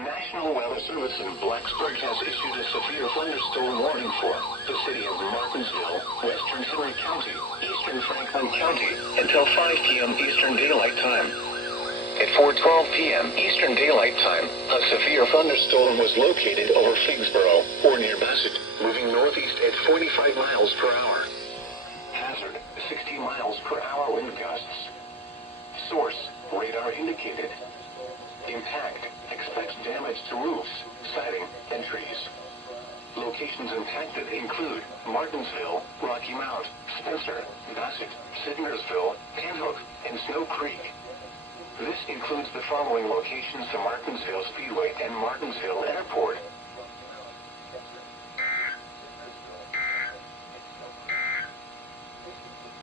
National Weather Service in Blacksburg has issued a severe thunderstorm warning for the city of Martinsville, western Henry County, eastern Franklin County, until 5 p.m. Eastern Daylight Time. At 4:12 p.m. Eastern Daylight Time, a severe thunderstorm was located over Figsboro, or near Bassett, moving northeast at 45 miles per hour. Hazard, 60 miles per hour wind gusts. Source, radar indicated. Impact, expects damage to roofs, siding, and trees. Locations impacted include Martinsville, Rocky Mount, Spencer, Bassett, Sidnersville, Pinhook, and Snow Creek. This includes the following locations: the Martinsville Speedway and Martinsville Airport.